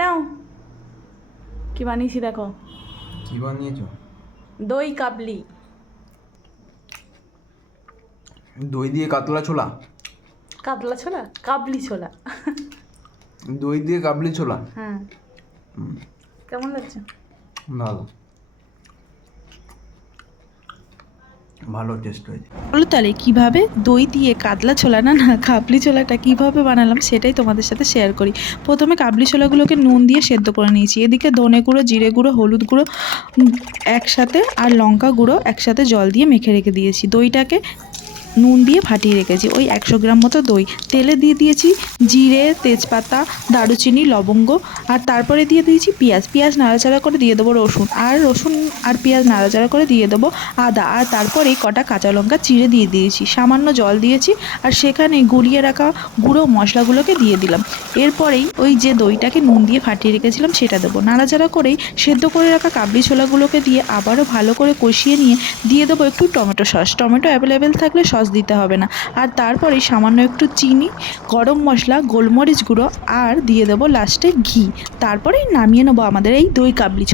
নাও কি বানিয়েছি দেখো। কি বানিয়েছো? দই কাবলি। দই দিয়ে কাতলা ছোলা? কাতলা ছোলা, কাবলি ছোলা। দই দিয়ে কাবলি ছোলা? হ্যাঁ, কেমন লাগছে? ভালো, ভালো টেস্ট হয়েছে। বলো তাহলে কীভাবে দই দিয়ে কাতলা ছোলা না না কাবলি ছোলাটা কীভাবে বানালাম সেটাই তোমাদের সাথে শেয়ার করি। প্রথমে কাবলি ছোলাগুলোকে নুন দিয়ে সেদ্ধ করে নিয়েছি। এদিকে ধনে গুঁড়ো, জিরে গুঁড়ো, হলুদ গুঁড়ো একসাথে আর লঙ্কা গুঁড়ো একসাথে জল দিয়ে মেখে রেখে দিয়েছি। দইটাকে নুন দিয়ে ফাটিয়ে রেখেছি। ওই 100 গ্রাম মতো দই। তেলে দিয়ে দিয়েছি জিরে, তেজপাতা, দারুচিনি, লবঙ্গ, আর তারপরে দিয়ে দিয়েছি পেঁয়াজ নাড়াচাড়া করে দিয়ে দেবো রসুন আর পেঁয়াজ নাড়াচাড়া করে দিয়ে দেবো আদা, আর তারপরেই কটা কাঁচা লঙ্কা চিড়ে দিয়ে দিয়েছি। সামান্য জল দিয়েছি আর সেখানে গুঁড়িয়ে রাখা গুঁড়ো মশলাগুলোকে দিয়ে দিলাম। এরপরেই ওই যে দইটাকে নুন দিয়ে ফাটিয়ে রেখেছিলাম সেটা দেবো। নাড়াচাড়া করেই সেদ্ধ করে রাখা কাবলি ছোলাগুলোকে দিয়ে আবারও ভালো করে কষিয়ে নিয়ে দিয়ে দেবো একটু টমেটো সস। টমেটো অ্যাভেলেবেল থাকলে সস দিতে হবে না। আর তারপরে সামান্য একটু চিনি, গরম মশলা, গোলমরিচ গুঁড়ো আর দিয়ে দেবো লাস্টে ঘি। তারপরেই নামিয়ে নেবো আমাদের এই দই কাবলি ছোলা।